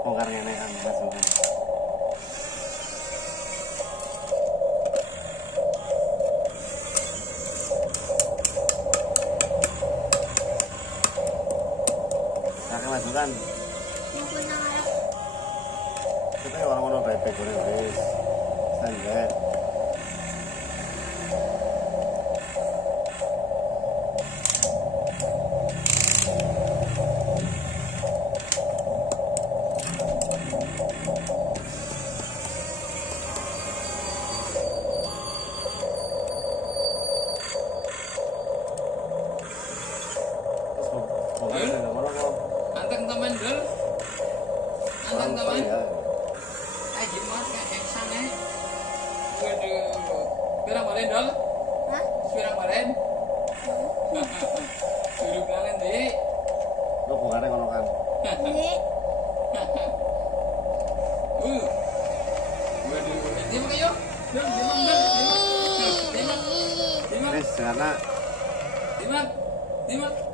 bongkar ngene kan masuk. Nah, masukkan. Kita orang-orang bebek goreng wis. Standar. Anteng temen dul. Anteng temen. Aji mas kayak sana. Waduh. Pirang balen dul? Hah? Pirang balen? Duduk kangen di. Lo bongkarnya ngono kan. Ini. Waduh. Diam kayo. Diam. Wis, karena Diam.